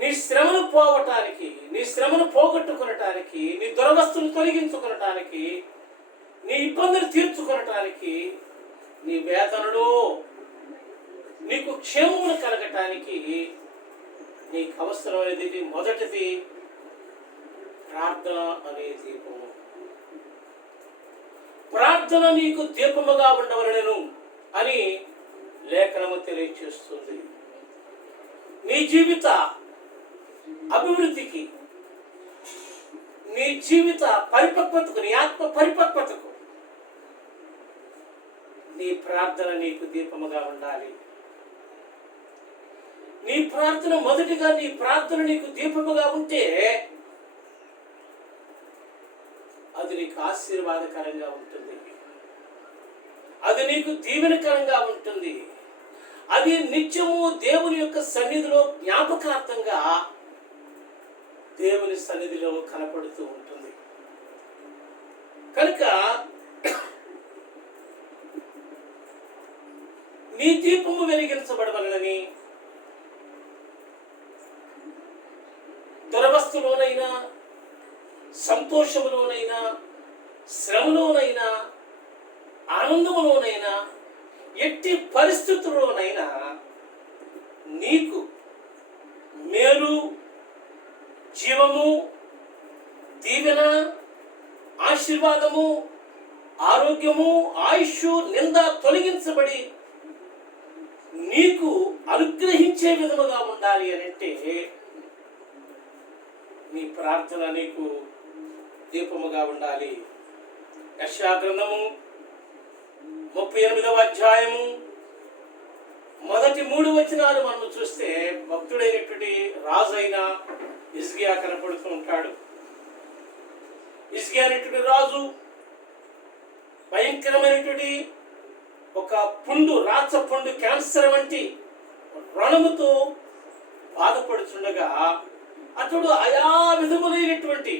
నీ శ్రమను పోవటానికి, నీ శ్రమను పోగొట్టుకునటానికి, నీ దురవస్థను తొలగించుకునటానికి, నీ ఇబ్బందులు తీర్చుకునటానికి, నీ వేదనలో నీకు క్షేమమును కలగటానికి నీకు అవసరమైనది మొదటిది ప్రార్థన అనే దీపము. ప్రార్థన నీకు దీపముగా ఉండవలెను అని లేఖనము తెలియచేస్తుంది. నీ జీవిత అభివృద్ధికి, నీ జీవిత పరిపక్వతకు, నీ ఆత్మ పరిపక్వతకు నీ ప్రార్థన నీకు దీపముగా ఉండాలి. నీ ప్రార్థన మొదటిగా, నీ ప్రార్థన నీకు దీపముగా ఉంటే అది నీకు ఆశీర్వాదకరంగా ఉంటుంది, అది నీకు దీవెనకరంగా ఉంటుంది, అది నిత్యము దేవుని యొక్క సన్నిధిలో జ్ఞాపకార్థంగా దేవుని సన్నిధిలో కనపడుతూ ఉంటుంది. కనుక నీ దీపము వెలిగించబడవలనని దురవస్థలోనైనా, సంతోషములోనైనా, శ్రమలోనైనా, ఆనందములోనైనా, ఎట్టి పరిస్థితుల్లోనైనా నీకు మేలు, జీవము, దీవెన, ఆశీర్వాదము, ఆరోగ్యము, ఆయుష్, నింద తొలగించబడి నీకు అనుగ్రహించే విధముగా ఉండాలి అని అంటే నీ ప్రార్థన నీకు దీపముగా ఉండాలి. యెషయా గ్రంథము 38వ అధ్యాయము మొదటి 3 వచనాలు మనం చూస్తే భక్తుడైనటువంటి రాజు అయిన హిజ్కియా కనపడుతూ ఉంటాడు. హిజ్కియా అనేటువంటి రాజు భయంకరమైనటువంటి ఒక పుండు, రాచ పుండు, క్యాన్సర్ వంటి రణముతో బాధపడుతుండగా అతడు ఆయా విధములైనటువంటి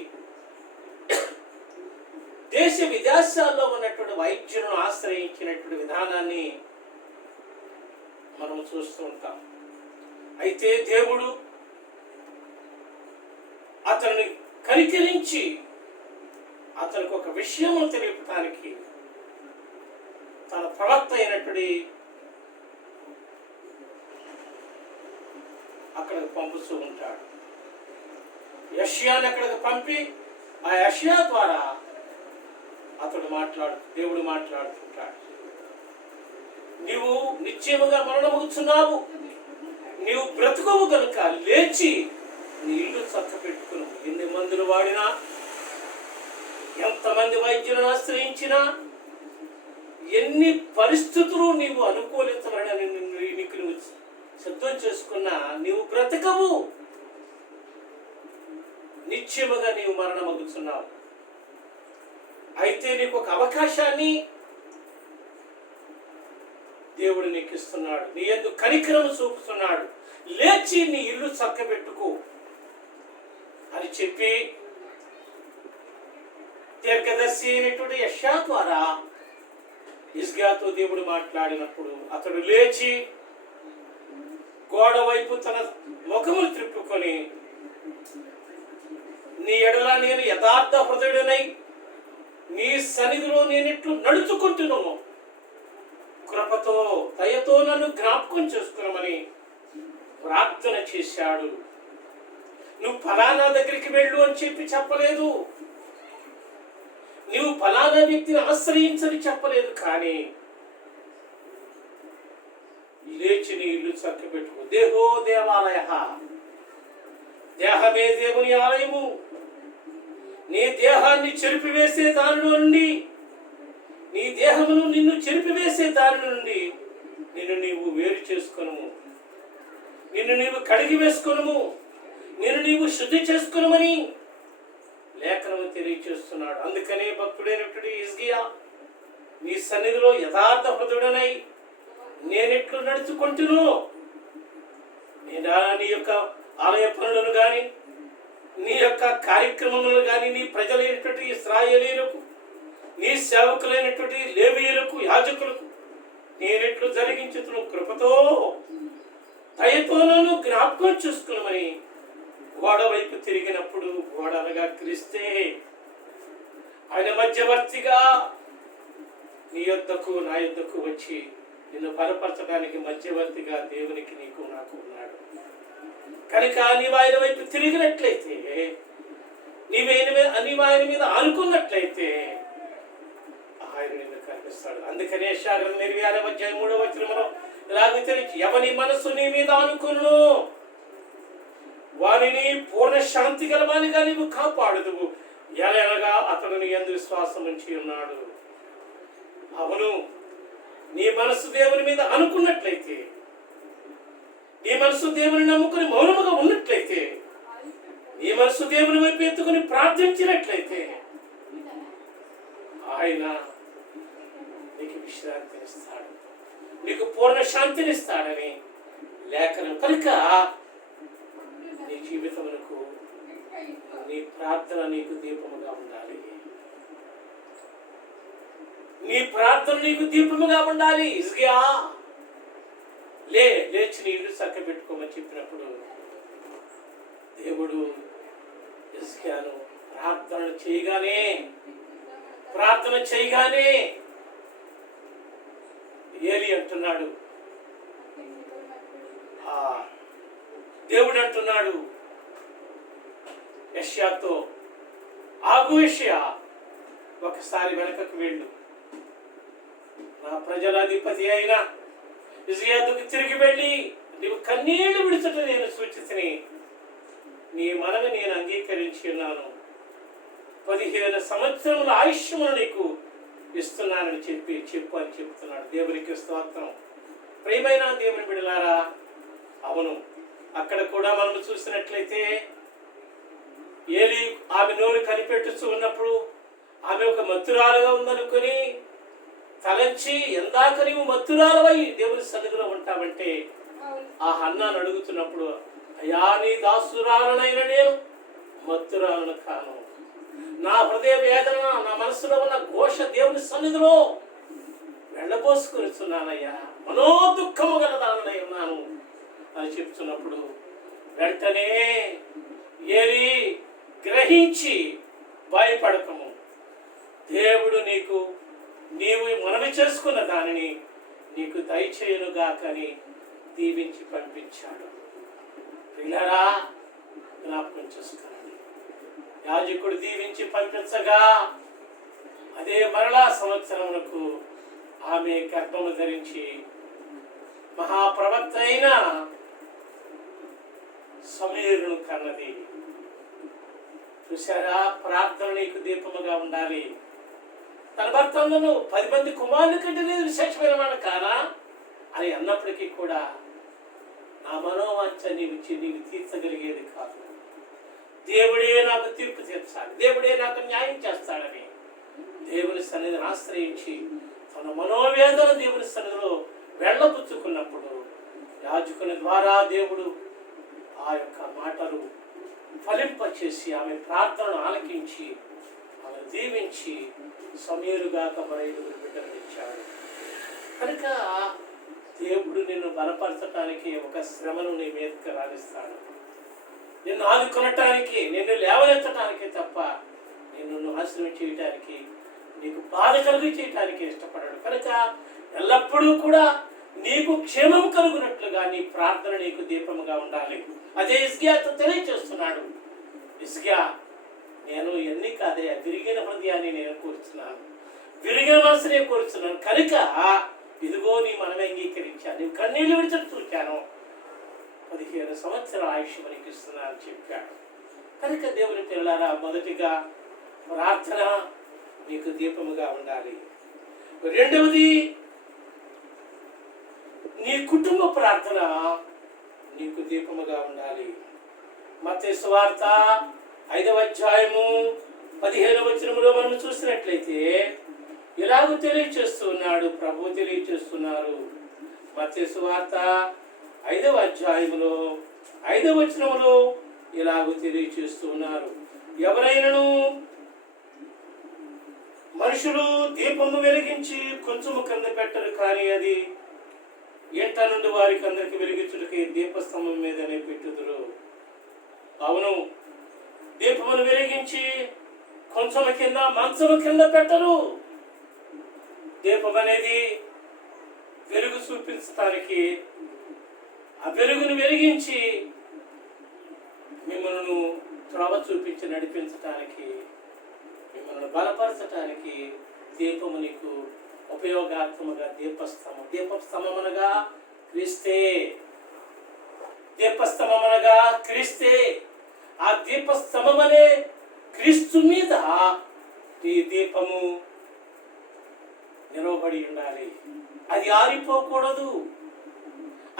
దేశ విదేశాల్లో ఉన్నటువంటి వైద్యులను ఆశ్రయించినటువంటి విధానాన్ని మనం చూస్తూ ఉంటాం. అయితే దేవుడు అతన్ని కనికరించి అతనికి ఒక విషయము తెలియటానికి తన ప్రవక్త అయినటువంటి అక్కడికి పంపుతూ ఉంటాడు. యెషయాని అక్కడికి పంపి ఆ యెషయా ద్వారా దేవుడు మాట్లాడుతుంటాడు. నీవు నిశ్చయముగా మరణమవుతున్నావు, నీవు బ్రతుకవు కనుక లేచి నీ ఇల్లు చక్క పెట్టుకును. ఎన్ని మందులు వాడినా, ఎంతమంది వైద్యులను ఆశ్రయించినా, ఎన్ని పరిస్థితులు నీవు అనుకూలించబడని నీకు నువ్వు సిద్ధం చేసుకున్నా నీవు బ్రతకవు, నిశ్చయముగా నీవు మరణమగుతున్నావు. అయితే నీకు ఒక అవకాశాన్ని దేవుడు నీకు ఇస్తున్నాడు, నీ యందు కనికరము చూపుతున్నాడు. లేచి నీ ఇల్లు చక్కబెట్టుకో అని చెప్పి దీర్ఘదర్శి అయినటువంటి యెషయా ద్వారా హిజ్కియాతో దేవుడు మాట్లాడినప్పుడు అతడు లేచి గోడ వైపు తన ముఖమును త్రిప్పుకొని, నీ ఎడల నేను యథార్థ హృదయుడనై నీ సన్నిధిలో నేనెట్లు నడుచుకుంటున్నాను, కృపతో దయతో నన్ను జ్ఞాపకం చేసుకున్నామని ప్రార్థన చేశాడు. నువ్వు ఫలానా దగ్గరికి వెళ్ళు అని చెప్పలేదు, నువ్వు ఫలానా వ్యక్తిని ఆశ్రయించని చెప్పలేదు, కానీ లేచి నీ ఇల్లు చక్కబెట్టుకో. దేహో దేవాలయ, దేహమే దేవుని ఆలయము. నీ దేహాన్ని చెరిపివేసే దానిలో నుండి, నీ దేహమును నిన్ను చెరిపివేసే దాని నుండి నిన్ను నీవు వేరు చేసుకొను, నిన్ను నీవు కడిగి వేసుకొను, నిన్ను నీవు శుద్ధి చేసుకొనుమని లేఖనము తెలియచేస్తున్నాడు. అందుకనే భక్తుడైనటువంటి హిజ్కియా నీ సన్నిధిలో యథార్థ హృదయుడనై నేనెట్లు నడుచుకుంటును, నీ యొక్క ఆలయ పనులను కానీ, నీ యొక్క కార్యక్రమములను కానీ, నీ ప్రజలైనటువంటి ఇశ్రాయేలీయులకు, నీ సేవకులైనటువంటి లేవీయులకు, యాజకులకు నేనెట్లు జరిగించుతును, కృపతో దయతో నన్ను జ్ఞాపకం చేసుకున్నామని గోడ వైపు తిరిగినప్పుడు, గోడ అనగా క్రీస్తే, ఆయన మధ్యవర్తిగా నీ యొద్దకు నా యొద్దకు వచ్చి నిన్ను బలపరచడానికి మధ్యవర్తిగా దేవునికి నీకు నాకు ఉన్నాడు. కనుక నీవు ఆయన వైపు తిరిగినట్లయితే, నీవు ఆయన మీద ఆనుకున్నట్లయితే ఆయన నిన్ను కనిపిస్తాడు. అందుకనే యెషయా 46:3 ఇలాగ తెలిసి, ఎవని మనసు నీ మీద ఆనుకును వానిని పూర్ణ శాంతి గలవానిగా నీవు కాపాడుదువు, ఎలాగనగా అతడు నీ యందు విశ్వాసం ఉంచి ఉన్నాడు. అవును, నీ మనసు దేవుని మీద అనుకున్నట్లయితే, నీ మనసు దేవుని నమ్ముకుని మౌనముగా ఉన్నట్లయితే, నీ మనసు దేవుని వైపు ఎత్తుకుని ప్రార్థించినట్లయితే ఆయన నీకు విశ్రాంతినిస్తాడు, నీకు పూర్ణ శాంతినిస్తాడని లేఖనం. కనుక నీ జీవితమునకు నీ ప్రార్థన నీకు దీపముగా ఉండాలి. నీ ప్రార్థన నీకు దీపముగా ఉండాలి. హిజ్కియా లేచి నీ ఇల్లు చక్క పెట్టుకోమని చెప్పినప్పుడు దేవుడు హిజ్కియాను ప్రార్థన చేయగానే ఏలి అంటున్నాడు, దేవుడు అంటున్నాడు యెషయాతో, ఆగు యెషయా, ఒకసారి వెనకకు వెళ్ళు, నా ప్రజల అధిపతి అయిన హిజ్కియాకు తిరిగి వెళ్ళి నీవు కన్నీళ్లు విడుచుట నేను సూచితిని, నీ మనవి నేను అంగీకరించి ఉన్నాను, 15 సంవత్సరముల ఆయుష్యమును నీకు ఇస్తున్నానని చెప్పు అని చెప్తున్నాడు. దేవునికి స్తోత్రం. ప్రియమైన దేవుని బిడ్డలారా, అవును, అక్కడ కూడా మనం చూసినట్లయితే ఏలి ఆమె నోరు కనిపెట్టుతూ ఉన్నప్పుడు ఆమె ఒక మత్తురాలుగా ఉందనుకుని తలంచి, ఎందాక నీవు మత్తురాలవై దేవుని సన్నిధిలో ఉంటావంటే ఆ హన్నాను అడుగుతున్నప్పుడు, అయ్యా నీ దాసురాలనైన నేను మత్తురాలను కాను, నా హృదయ వేదన, నా మనసులో ఉన్న ఘోష దేవుని సన్నిధిలో వెళ్ళబోసుకొనిస్తున్నానయ్యా, మనోదుఃఖము గలదానై ఉన్నాను అని చెప్తున్నప్పుడు వెంటనే ఏలి గ్రహించి, భయపడకము, దేవుడు నీవు మనవి చేసుకున్న దానిని నీకు దయచేయునుగాకని దీవించి పంపించాడు. పిల్లరా, జ్ఞాపకం చేసుకోండి, యాజకుడు దీవించి పంపించగా అదే మరలా సంవత్సరములకు ఆమె గర్భము ధరించి మహాప్రవక్త అయిన సమూయేలును కన్నది. చూసారా, ప్రార్థన నీకు దీపముగా ఉండాలి. తన భర్తను 10 మంది కుమారుల కంటే నేను విశేషమైన వాడు కానా అని అన్నప్పటికీ కూడా నా మనోవాంఛ నీవు తీర్చగలిగేది కాదు. దేవుడే నాకు తీర్పు తీర్చాలి, దేవుడే నాకు న్యాయం చేస్తాడని దేవుని సన్నిధిని ఆశ్రయించి తన మనోవేదన దేవుని సన్నిధిలో వెళ్ళబుచ్చుకున్నప్పుడు యాజకుని ద్వారా దేవుడు ఆ యొక్క మాటలు ఫలింపచేసి ఆమె ప్రార్థనను ఆలకించి ఆమె దీవించి సమూయేలుగాక 5 బిడ్డలను ఇచ్చాడు. కనుక దేవుడు నిన్ను బలపరచడానికి ఒక శ్రమను నీ మీదకి రాణిస్తాడు. నిన్ను ఆదుకొనటానికి, నిన్ను లేవనెత్తటానికి తప్ప నిన్ను నాశనం చేయటానికి, నీకు బాధ కలిగి చేయటానికి ఇష్టపడాడు. కనుక ఎల్లప్పుడూ కూడా నీకు క్షేమం కలుగునట్లుగా నీ ప్రార్థన నీకు దీపముగా ఉండాలి. అదే హిజ్కియాతో తెలియచేస్తున్నాడు. హిజ్కియా, నేను ఎన్ని కాదే విరిగిన హృదయాన్ని నేను కోరుతున్నాను, విరిగిన మనసునే కోరుతున్నాను. కనుక ఇదిగో నీ మనమే అంగీకరించాను, నీవు కన్నీళ్లు విడిచి చూచాను, 15 సంవత్సరాల ఆయుష్ మనకి ఇస్తున్నా అని చెప్పాడు. కనుక దేవుని పిల్లలారా, మొదటిగా ప్రార్థన నీకు దీపముగా ఉండాలి. రెండవది, నీ కుటుంబ ప్రార్థన నీకు దీపముగా ఉండాలి. మత్తయి సువార్త 5వ అధ్యాయము 15వ వచనములో మనం చూసినట్లయితే ఇలాగూ తెలియచేస్తున్నాడు, ప్రభు తెలియచేస్తున్నారు. మత్తయి సువార్త 5వ అధ్యాయములో 5వ వచనములో ఇలాగూ తెలియచేస్తున్నారు, ఎవరైనను మనుషులు దీపము వెలిగించి కొంచెము కింద పెట్టరు, కానీ అది ఇంట నుండి వారికి అందరికి వెలిగించుటకి దీపస్తంభం మీదనే పెట్టుదురు. అవును, దీపమును వెలిగించి కొంచెం కింద మంచము కింద పెట్టరు. దీపం అనేది వెలుగు చూపించడానికి, ఆ వెలుగును వెలిగించి మిమ్మల్ని త్రోవ చూపించి నడిపించటానికి, మిమ్మల్ని బలపరచటానికి దీపము నీకు ఉపయోగాత్మగా దీపస్తంభం. దీపస్తంభం అనగా క్రీస్తే. దీపస్తంభం అనగా క్రీస్తే. ఆ దీపస్తంభం అనే క్రీస్తు మీద నీ దీపము నిలవబడి ఉండాలి. అది ఆరిపోకూడదు.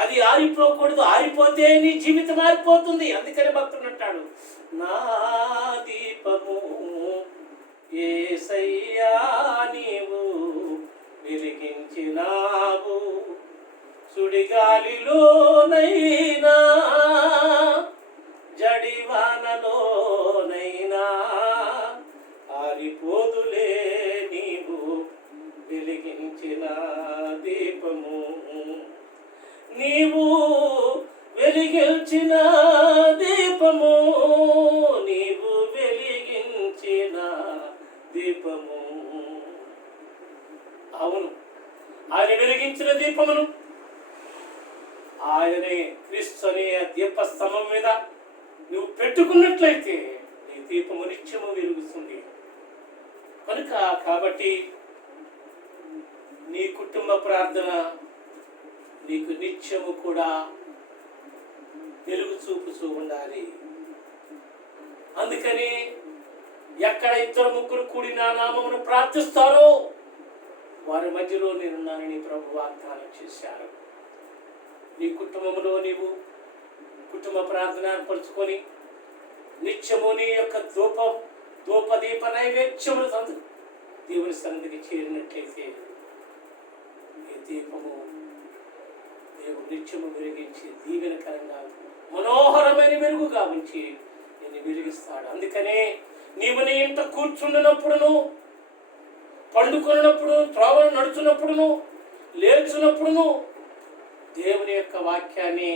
అది ఆరిపోకూడదు. ఆరిపోతే నీ జీవితం ఆరిపోతుంది. అందుకని భక్తుడు అంటాడు, నా దీపము యేసయ్యా నీవు వెలిగించినావు, సుడిగాలిలోనైనా జడివానలోనైనా ఆరిపోదులే నీవు వెలిగించిన దీపము. నీవు వెలిగించిన దీపము, నీవు వెలిగించిన దీపము. అవును, ఆయన వెలిగించిన దీపమును, ఆయనే క్రీస్తు అనే దీపస్తంభం మీద నువ్వు పెట్టుకున్నట్లయితే నీ దీపము నిత్యము వెలుగుతుంది. కనుక కాబట్టి నీ కుటుంబ ప్రార్థన నీకు నిత్యము కూడా వెలుగు చూపుతూ ఉండాలి. అందుకని ఎక్కడ ఇద్దరు ముగ్గురు కూడి నా నామమును ప్రార్థిస్తారో వారి మధ్యలో నేనున్నానని ప్రభు వాగ్దానం చేశారు. నీ కుటుంబంలో నీవు కుటుంబ ప్రార్థన ఏర్పరచుకొని నిత్యము నీ యొక్క ధూపదీప నైవేద్యములు దేవుని సన్నిధికి చేరినట్లయితే ఈ దీపము దేవుడు నిత్యము వెలిగించి దీవెనకరంగా మనోహరమైన వెలుగుగా ఉంచి నిన్ను వెలిగిస్తాడు. అందుకనే నీవు నీ ఇంట కూర్చుండినప్పుడును, పండుకొన్నప్పుడు, త్రోవను నడుచున్నప్పుడును, లేచున్నప్పుడును దేవుని యొక్క వాక్యాన్ని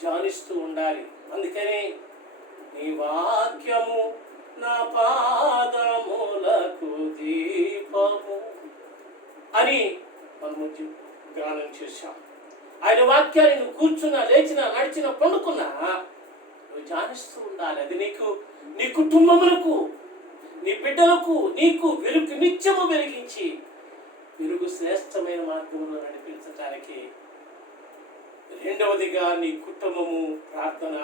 ధ్యానిస్తూ ఉండాలి. అందుకని నీ వాక్యము నా పాదములకు దీపము అని మనము గానం చేశాం. ఆయన వాక్యాన్ని నువ్వు కూర్చున్నా, లేచినా, నడిచినా, పండుకున్నా నువ్వు ధ్యానిస్తూ ఉండాలి. అది నీకు, నీ కుటుంబములకు, నీ బిడ్డలకు, నీకు వెలుగు నిత్యము వెలిగించి వెలుగు శ్రేష్టమైన మార్గంలో నడిపించడానికి. రెండవదిగా నీ కుటుంబము ప్రార్థన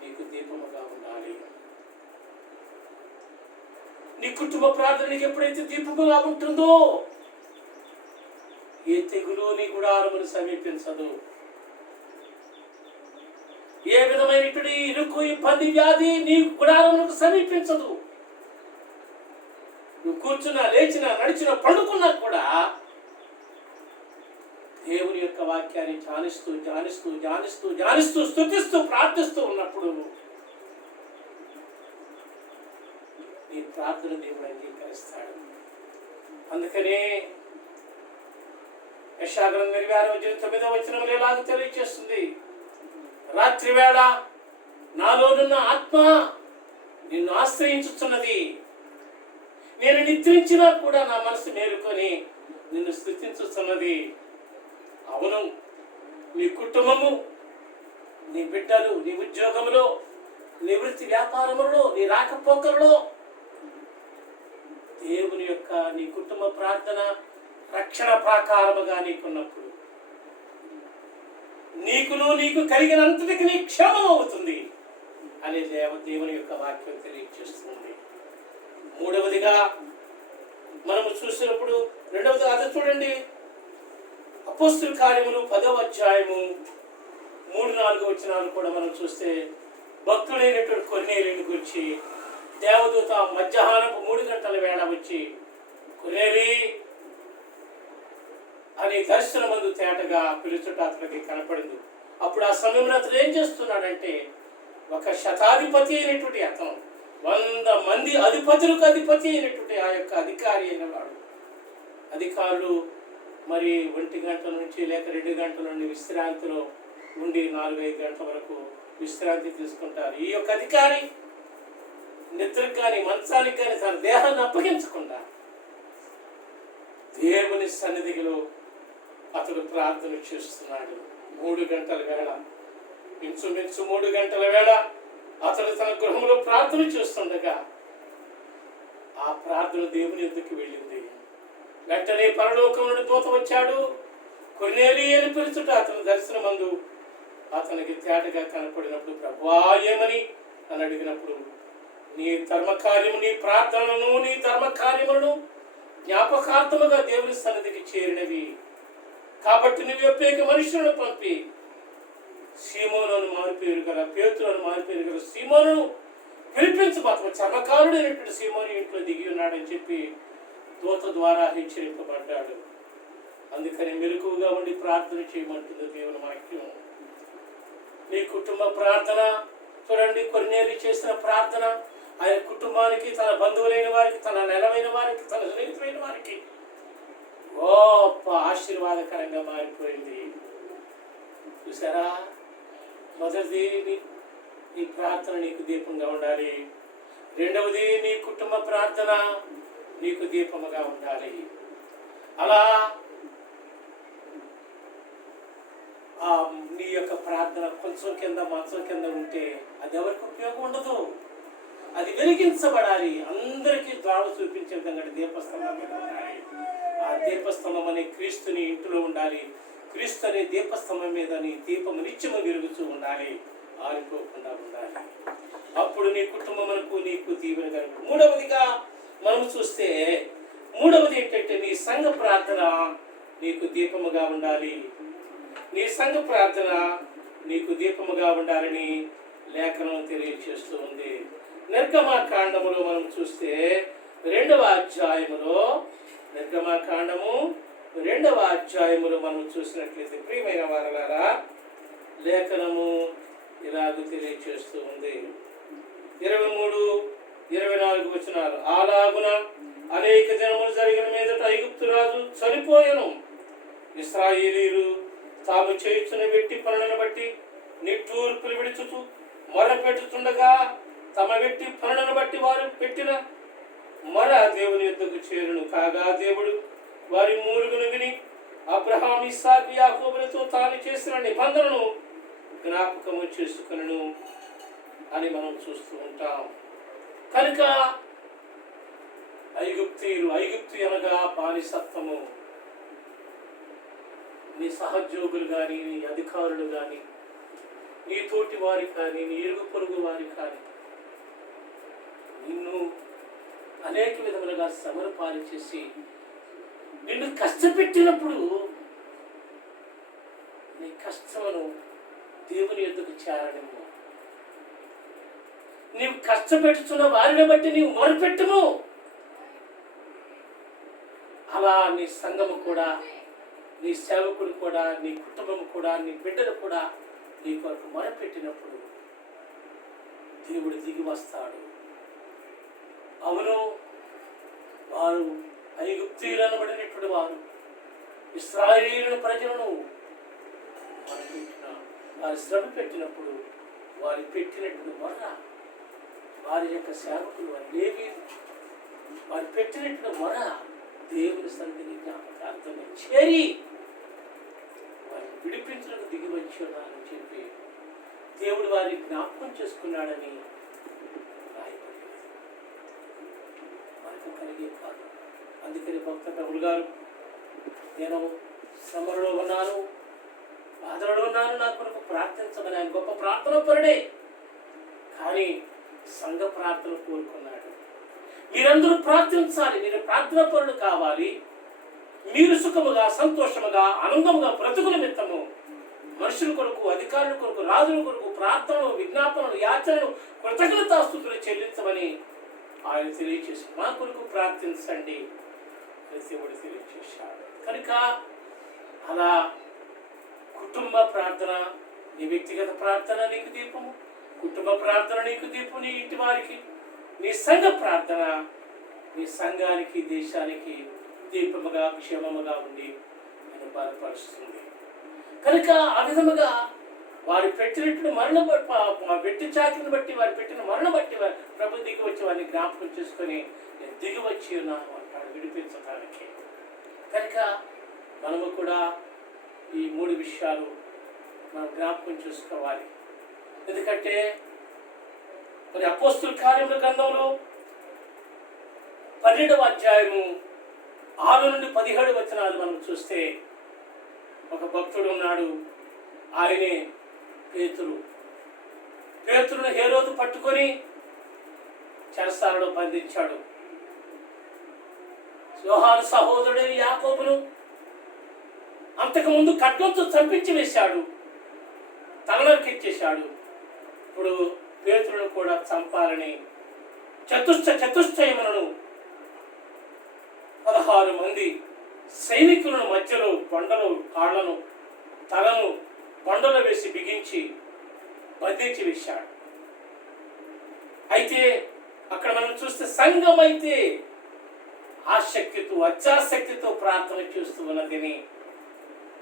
నీకు దీపముగా ఉండాలి. నీ కుటుంబ ప్రార్థన నీకు ఎప్పుడైతే దీపముగా ఉంటుందో ఏ తెగులు నీ గుడారమును సమీపించదు. ఏ విధమైనటువంటి ఇరుకు, ఇబ్బంది, వ్యాధి నీ గుడారములకు సమీపించదు. నువ్వు కూర్చున్నా, లేచినా, నడిచినా, పండుకున్నా కూడా దేవుని యొక్క వాక్యాన్ని ధ్యానిస్తూ ధ్యానిస్తూ ధ్యానిస్తూ ధ్యానిస్తూ స్తుతిస్తూ ప్రార్థిస్తూ ఉన్నప్పుడు నీ ప్రార్థన దేవుడు అంగీకరిస్తాడు. అందుకనే యెషయా గ్రంథం 26:9 వచనములో ఇలాగ తెలియజేస్తుంది, రాత్రి వేళ నాలోనున్న ఆత్మ నిన్ను ఆశ్రయించుతున్నది, నేను నిద్రించినా కూడా నా మనసు మేలుకొని నిన్ను స్తుతించుతున్నది. అవును, నీ కుటుంబము, నీ బిడ్డలు, నీ ఉద్యోగంలో, నీ వృత్తి వ్యాపారములో, నీ రాకపోకలలో దేవుని యొక్క నీ కుటుంబ ప్రార్థన రక్షణ ప్రాకారముగా నీకున్నప్పుడు నీకు కలిగినంతటికి నీ క్షేమం అవుతుంది అనే దేవుని యొక్క వాక్యం తెలియజేస్తుంది. మూడవదిగా మనము చూసినప్పుడు, రెండవది అది చూడండి, అపోస్తలుల కార్యములు 10వ అధ్యాయము 3-4 వచనాలు కూడా మనం చూస్తే భక్తుడైనటువంటి కొర్నేలిని గురించి దేవదూత మధ్యాహ్నపు 3 గంటల వేళ వచ్చి కొర్నేలి అని దర్శనమందు తేటగా పిలుచుట అతనికి కనపడింది. అప్పుడు ఆ సమయంలో అతను ఏం చేస్తున్నాడంటే, ఒక శతాధిపతి అయినటువంటి అతను, 100 మంది అధిపతులకు అధిపతి అయినటువంటి ఆ యొక్క అధికారి అయిన వాడు. అధికారులు మరి 1 గంటల నుంచి లేక 2 గంటల నుండి విశ్రాంతిలో ఉండి 4-5 గంటల వరకు విశ్రాంతి తీసుకుంటారు. ఈ యొక్క అధికారి నిద్రకు కానీ మంచానికి కానీ తన దేహాన్ని అప్పగించకుండా దేవుని సన్నిధిలో అతడు ప్రార్థన చేస్తున్నాడు. 3 గంటల వేళ, ఇంచుమించు 3 గంటల వేళ అతడు తన గృహంలో ప్రార్థన చేస్తుండగా ఆ ప్రార్థన దేవుని ఎద్దుకు వెళ్ళింది. వెంటనే పరలోకం నుండి దూత వచ్చాడు. కొర్నేలి అని పిలుచుట అతని దర్శనమందు అతనికి తేటగా కనపడినప్పుడు, ప్రభువా ఏమని అని అడిగినప్పుడు, నీ ధర్మకార్యము, నీ ప్రార్థనలను, నీ ధర్మకార్యములను జ్ఞాపకార్థముగా దేవుని సన్నిధికి చేరినవి కాబట్టి నువ్వు యొప్పేక మనుషులను పంపి సీమోనును మారిపేరు గల పేతురును మారిపేరు గల సీమోనును పిలిపించు, అతను చర్మకారుడైనటువంటి సీమోను ఇంట్లో దిగి ఉన్నాడని చెప్పి దూత ద్వారా హెచ్చరింపబడ్డాడు. అందుకని మెలకువగా ఉండి ప్రార్థన చేయమంటుంది దేవుని వాక్యం. నీ కుటుంబ ప్రార్థన చూడండి, కొర్నేలి చేసిన ప్రార్థన ఆయన కుటుంబానికి, తన బంధువులైన వారికి, తన నెలవైన వారికి, తన స్నేహితులైన వారికి గొప్ప ఆశీర్వాదకరంగా మారిపోయింది. చూసారా, మొదటిది నీ ప్రార్థన నీకు దీపంగా ఉండాలి. రెండవది నీ కుటుంబ ప్రార్థన నీకు దీపముగా ఉండాలి. అలా నీ యొక్క ప్రార్థన కొంచెం కింద మంచం కింద ఉంటే అది ఎవరికి ఉపయోగం ఉండదు. అది వెలిగించబడాలి. అందరికీ దాడు చూపించే విధంగా దీపస్తంభం మీద ఉండాలి. ఆ దీపస్తంభం అనే క్రీస్తుని ఇంటిలో ఉండాలి. క్రీస్తు అనే దీపస్తంభం మీద నీ దీపము నిత్యము వెలుగుతూ ఉండాలి, ఆరిపోకుండా ఉండాలి. అప్పుడు నీ కుటుంబమునకు నీకు దీవెన కలుగు. మూడవదిగా మనం చూస్తే, మూడవది ఏంటంటే నీ సంఘ ప్రార్థన నీకు దీపముగా ఉండాలి. నీ సంఘ ప్రార్థన నీకు దీపముగా ఉండాలని లేఖనం తెలియజేస్తూ ఉంది. నిర్గమకాండములో మనం చూస్తే 2వ అధ్యాయములో, నిర్గమకాండము 2వ అధ్యాయములో మనం చూసినట్లయితే ప్రియమైన వారలారా, లేఖనము ఇలాగ తెలియజేస్తూ ఉంది. 23, 24 వచనాలు. అలాగున అనేక జనములు జరిగిన మీదట ఐగుప్తు రాజు చనిపోయెను. ఇశ్రాయేలీయులు తాము చేయుచున్న వెట్టి పనులను బట్టి నిట్టూర్పులు విడుచుతూ మొరపెట్టుచుండగా, తమ వెట్టి పనులను బట్టి వారు పెట్టిన మొర దేవుని యొద్దకు చేరును. కాగా దేవుడు వారి మూలుగును విని అబ్రహాం, ఇస్సాకు, యాకోబులతో తాను చేసిన నిబంధనను జ్ఞాపకము చేసుకొనును అని మనం చూస్తూ ఉంటాం. కనుక ఐగుప్తు అనగా బానిసత్వము. నీ సహోద్యోగులు కానీ, నీ అధికారులు కానీ, నీ తోటి వారి కానీ, నీ ఇరుగు పొరుగు వారి కానీ నిన్ను అనేక విధములుగా శ్రమను పాలు చేసి నిన్ను కష్టపెట్టినప్పుడు నీ కష్టమును దేవుని యొద్దకు చేరడము. నీవు కష్టపెట్టుచున్న వారిని బట్టి నీవు మొరపెట్టుము. అలా నీ సంఘము కూడా, నీ సేవకుడు కూడా, నీ కుటుంబం కూడా, నీ బిడ్డలు కూడా నీ కొరకు మొరపెట్టినప్పుడు దేవుడు దిగి వస్తాడు. అవును, వారు ఐగుప్తీయులు అనబడినటువంటి వారు ఇశ్రాయేలు ప్రజలను వారి శ్రమ పెట్టినప్పుడు వారు పెట్టినటువంటి మొర, వారి యొక్క సేవకులు, వారి లేవీయులు వారు పెట్టినటువంటి మొర దేవుని సన్నిధిని జ్ఞాపకార్థంగా చేరి వారిని విడిపించడానికి దిగి వచ్చి ఉన్నారని చెప్పి దేవుడు వారిని జ్ఞాపకం చేసుకున్నాడని రాయబడింది. మనకు కలిగే కాదు. అందుకని భక్త ప్రభులు గారు, నేను శ్రమలో ఉన్నాను, బాధలలో ఉన్నాను, నా కొరకు ప్రార్థించమని ఆయన గొప్ప ప్రార్థన పరుడే. కానీ సంఘ ప్రార్థన కోరుకున్నాడు. మీరందరూ ప్రార్థించాలి, మీరు ప్రార్థన పరుడు కావాలి. మీరు సుఖముగా, సంతోషముగా, ఆనందముగా బ్రతుకు నిమిత్తము మనుషుల కొరకు, అధికారుల కొరకు, రాజుల కొరకు ప్రార్థనలు, విజ్ఞాపనలు, యాచనలు, కృతజ్ఞతాస్తుతులు చెల్లించమని ఆయన తెలియచేసి మా కొరకు ప్రార్థించండి దేవుడు తెలియచేశాడు. కనుక అలా కుటుంబ ప్రార్థన, నీ వ్యక్తిగత ప్రార్థన నీకు దీపము, కుటుంబ ప్రార్థన నీకు దీపం, నీ ఇంటి వారికి. నీ సంఘ ప్రార్థన నీ సంఘానికి, దేశానికి దీపముగా, క్షేమముగా ఉండి నేను బలపరుస్తుంది. కనుక ఆ విధముగా వారు పెట్టినట్టు వెట్టి చాకిని బట్టి వారు పెట్టిన మరణం బట్టి ప్రభు దిగి వచ్చి వారిని జ్ఞాపకం చేసుకొని నేను దిగి వచ్చి ఉన్నాను అంటాడు విడిపించడానికి. కనుక మనము కూడా ఈ 3 విషయాలు మనం జ్ఞాపకం చేసుకోవాలి. ఎందుకంటే మరి అపోస్తుల కార్యముల గ్రంథంలో 12వ అధ్యాయము 6 నుండి 17 వచనాలు మనం చూస్తే ఒక భక్తుడు ఉన్నాడు. ఆయనే పేతురు. పేతురును హేరోదు పట్టుకొని చెరసాలలో బంధించాడు. యోహాను సహోదరుడైన యాకోబును అంతకుముందు ఖడ్గంతో చంపించి వేశాడు, తలనరికిచ్చేశాడు. ఇప్పుడు పేతురును కూడా చంపాలని చతుష్టయములను 16 మంది సైనికులను మధ్యలో బండలు కాళ్లను తలను బండలో వేసి బిగించి బంధించి వేశాడు. అయితే అక్కడ మనం చూస్తే సంఘం అయితే ఆసక్తితో అత్యాసక్తితో ప్రార్థన చేస్తూ ఉన్నదని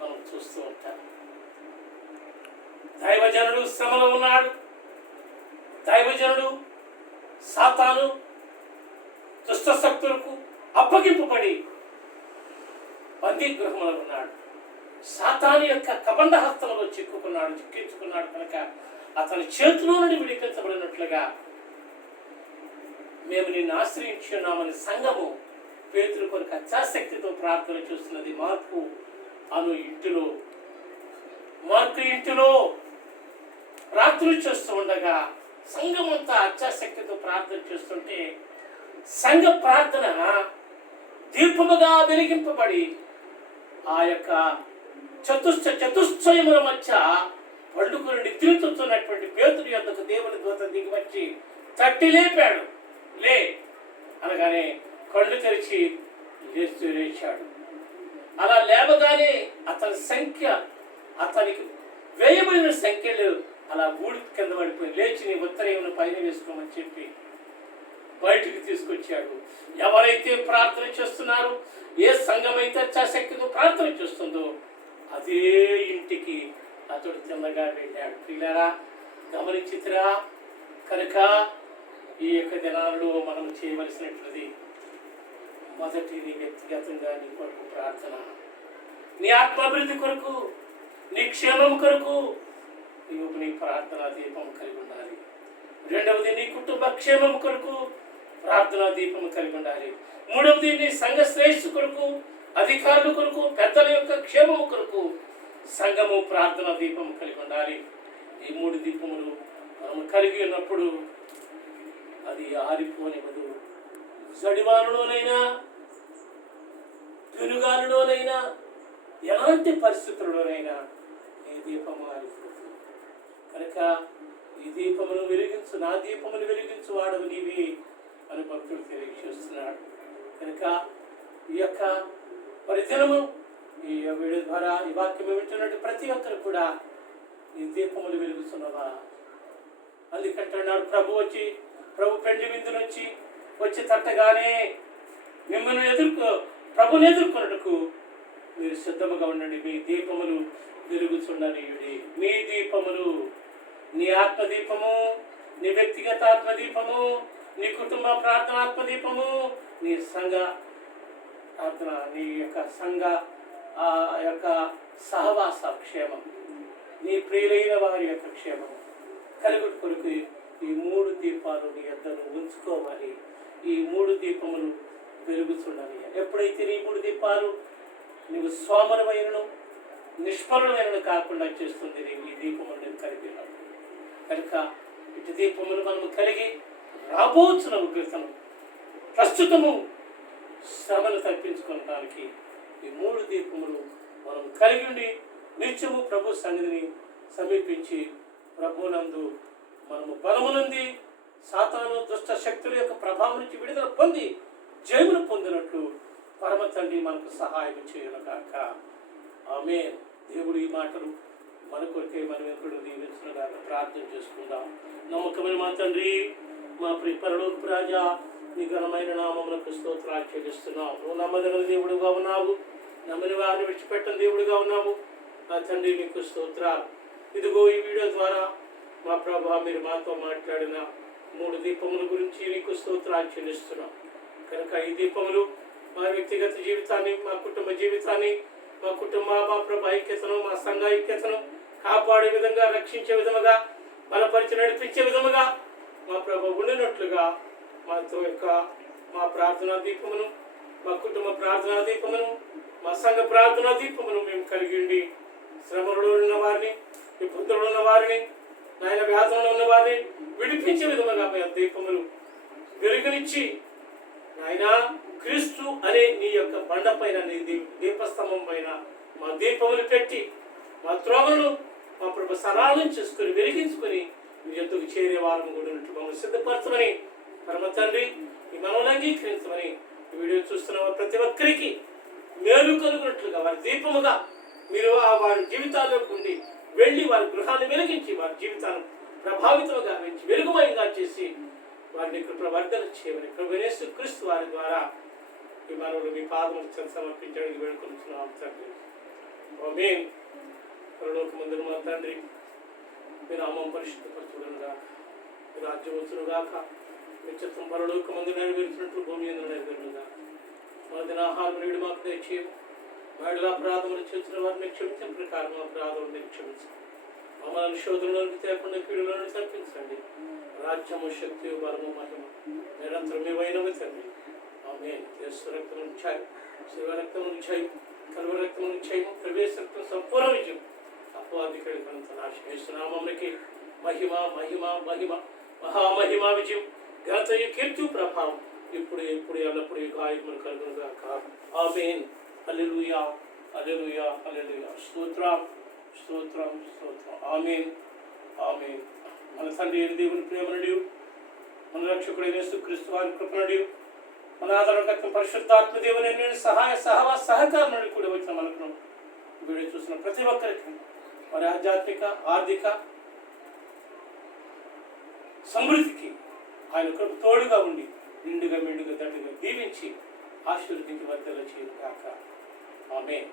మనం చూస్తూ ఉంటాం. దైవజనుడు శ్రమలో ఉన్నాడు. దైవజనుడు సాతాను దుష్ట శక్తులకు అప్పగింపబడి బందీ గృహంలో ఉన్నాడు. సాతాను యొక్క కబంధ హస్తంలో చిక్కించుకున్నాడు కనుక అతని చేతిలో నుండి విడిపించబడినట్లుగా మేము నిన్ను ఆశ్రయించున్నామని సంఘము పేతురు కొరకు అత్యాసక్తితో ప్రార్థన చేస్తున్నది. మార్కు ఇంటిలో ప్రార్థన చేస్తూ ఉండగా సంఘం అంతా అత్యాసక్తితో ప్రార్థన చేస్తుంటే సంఘ ప్రార్థన దీపముగా వెలిగింపబడి ఆ యొక్క చతుష్టయముల మధ్య పండుగను నిద్రించుతున్నటువంటి పేతురు యొద్దకు దేవుని దూత దిగివచ్చి తట్టి లేపాడు. లే అనగానే కళ్ళు తెరిచి లేచాడు. అలా లేవగానే అతనికి వేయబడిన సంఖ్యలు అలా బూడి కింద పడిపోయి లేచి నీ ఉత్తరేమును పైన వేసుకోమని చెప్పి బయటికి తీసుకొచ్చాడు. ఎవరైతే ప్రార్థన చేస్తున్నారో, ఏ సంఘం అయితే అత్యాసక్తితో ప్రార్థన చేస్తుందో అదే ఇంటికి అతడు తిన్నగా వెళ్ళాడు. పిల్లరా గమనించితిరా? కనుక ఈ యొక్క దినాలలో మనం చేయవలసినటువంటిది మొదటి నీ వ్యక్తిగతంగా నీ కొరకు ప్రార్థన, నీ ఆత్మాభివృద్ధి కొరకు, నీ క్షేమం కొరకు నీవు నీ ప్రార్థనా దీపం కలిగి ఉండాలి. రెండవది నీ కుటుంబ క్షేమం కొరకు ప్రార్థనా దీపం కలిగి ఉండాలి. మూడవది నీ సంఘ శ్రేష్ఠ కొరకు, అధికారుల కొరకు, పెద్దల యొక్క క్షేమము కొరకు సంఘము ప్రార్థనా దీపం కలిగి ఉండాలి. ఈ 3 దీపములు మనము కలిగి ఉన్నప్పుడు అది ఆరిపోనివ్వదు. జడివానలోనైనా పెనుగాలులోనైనా ఎలాంటి పరిస్థితుల్లోనైనా ఈ దీపము ఆరిపోతుంది. కనుక ఈ దీపమును వెలిగించు, నా దీపమును వెలిగించు వాడవు నీవి అని భక్తుడు తెలియజేస్తున్నాడు. కనుక ఈ యొక్క పరిదినము ఈ వీడియో ద్వారా ఈ వాక్యం వింటున్నట్టు ప్రతి ఒక్కరు కూడా ఈ దీపములు వెలుగుతున్నవా? అందుకంటున్నాడు ప్రభు పెండి విందును వచ్చి తట్టగానే మిమ్మల్ని ప్రభుని ఎదుర్కొన్నట్టుకు మీరు సిద్ధముగా ఉండండి. మీ దీపములు వెలుగుచుండనియుడి. మీ దీపములు, నీ ఆత్మదీపము, నీ వ్యక్తిగత ఆత్మదీపము, నీ కుటుంబ ప్రార్థన ఆత్మదీపము, నీ సంఘ ప్రార్థన, నీ యొక్క సంఘ యొక్క సహవాస క్షేమం, నీ ప్రియులైన వారి యొక్క క్షేమం కలుగుట కొరకు ఈ 3 దీపాలు నీ యొద్దను ఉంచుకోవాలి. ఈ 3 దీపములు వెలుగుచుండాలి. ఎప్పుడైతే నీ 3 దీపాలు నీవు సోమరమైనను నిష్ఫలమైనను కాకుండా చేస్తుంది నీవు ఈ దీపములు నేను కలిగి ఉన్నాను. కనుక ఇటు దీపములు మనము కలిగి రాబోతున్న ఉగ్రతను ప్రస్తుతము శ్రమను తప్పించుకోవడానికి ఈ 3 దీపములు మనం కలిగి ఉండి నిత్యము ప్రభు సన్నిధిని సమీపించి ప్రభునందు మనము బలమునంది సాతాను దుష్ట శక్తుల యొక్క ప్రభావం నుంచి విడుదల పొంది జయమును పొందినట్లు పరమ తండ్రి మనకు సహాయం చేయనుగాక. ఆమేన్. దేవుడు ఈ మాటలు మన కొరకే మనం ఎప్పుడు దీవించునుగాక. ప్రార్థన చేసుకుందాం. నమ్మకమైన మా తండ్రి, మా పరలోకపు రాజా, నీ ఘనమైన నామమునకు స్తోత్రాలు చెల్లిస్తున్నావు. నువ్వు నమ్మదగిన దేవుడుగా ఉన్నావు, నమ్మని వారిని విడిచిపెట్టని దేవుడుగా ఉన్నావు. నా తండ్రి నీకు స్తోత్రాలు. ఇదిగో ఈ వీడియో ద్వారా మా ప్రభా మీరు మాతో మాట్లాడిన 3 దీపముల గురించి నీకు స్తోత్రాలు చెల్లిస్తున్నాం. కనుక ఈ దీపములు మా వ్యక్తిగత జీవితాన్ని, మా కుటుంబ జీవితాన్ని, మా ప్రభు ఐక్యతను, మా సంఘ ఐక్యతను కాపాడే విధంగా, రక్షించే విధముగా, బలపరిచి నడిపించే విధముగా మా ప్రభు ఉండినట్లుగా మాతో మా ప్రార్థనా దీపమును, మా కుటుంబ ప్రార్థనా దీపమును, మా సంఘ ప్రార్థనా దీపమును మేము కలిగి ఉండి శ్రమలో ఉన్న వారిని, ఇబ్బందులు ఉన్న వారిని, నాయన వ్యాధంలో ఉన్న వారిని విడిపించే విధముగా మా దీపములు వెలుగునిచ్చి నాయన క్రీస్తు అనే నీ యొక్క బండ పైన, నీ దీపస్తంభం పైన మా దీపములు పెట్టి మా త్రోవలను మా ప్రభు సరాలను చేసుకుని వెలిగించుకొని మీ ఎద్దుకు చేరే వారం కూడా మమ్మల్ని సిద్ధపరచమని పరమ తండ్రి ఈ మనల్ని అంగీకరించమని ఈ వీడియో చూస్తున్న ప్రతి ఒక్కరికి మేలు కలుగునట్లుగా వారి దీపముగా మీరు వారి జీవితాల్లోకి ఉండి వెళ్ళి వారి గృహాన్ని వెలిగించి వారి జీవితాన్ని ప్రభావితంగా పెంచి వెలుగుమయంగా చేసి వారిని కృపవర్ధన చేయమని ప్రభువైన యేసుక్రీస్తు వారి ద్వారా ఈ మనవులు మీ పాదములు సమర్పించడానికి వేడుకొనుచున్నాం తండ్రి. ఆమేన్. పరలోకమందున మా తండ్రి, మీ నామం పరిశుద్ధపరచును గాక, మీ రాజ్యం వచ్చును గాక, మీ చిత్తం పరలోకమందు నెరవేర్చినట్లు భూమి యందు నెరవేరును గాక. మా దినాహారం నేడు మాకు దయచేయము. మా యెడల అపరాధములు చేసిన వారిని క్షమించిన ప్రకారం అపరాధములను క్షమించండి. మమ్మల్ని శోధనలోకి తేకుండా కీడులను తప్పించండి. రాజ్యము, శక్తి, బలము, మహిమ నిరంతరం మీవైనవి తండ్రి. ఆమేన్. యేసు రక్తము ఛాయం, శివ రక్తము ఛాయం, కలువ రక్తము ఛాయం, ప్రవేశ రక్తం సంపూర్ణ విజయం. అపవాదికుడి కొంత నాశనం. యేసు నామమునకి మహిమ మహిమ మహిమ మహామహిమ విజయం, ఘనతయు, కీర్తి, ప్రభావం ఇప్పుడు ఎప్పుడు ఎల్లప్పుడు ఈ గాయకులు కలుగును గాక. ఆమేన్. హల్లెలూయా హల్లెలూయా హల్లెలూయా. స్తోత్రం స్తోత్రం స్తోత్రం. ఆమేన్ ఆమేన్. మన తండ్రి అయిన దేవుని ప్రేమనుడియు, మన రక్షకుడైన యేసుక్రీస్తు వారి కృపనుడియు, మన ఆదరణకర్త పరిశుద్ధాత్మ దేవుని నేను సహాయ సహకారం కూడా వచ్చిన మనకు వీడియో చూసిన ప్రతి ఒక్కరికి వారి ఆధ్యాత్మిక, ఆర్థిక సమృద్ధికి ఆయన కృప తోడుగా ఉండి నిండుగా మెండుగా దండుగా దీవించి ఆశీర్వదించి వర్ధల చేయను గాక. ఆమేన్.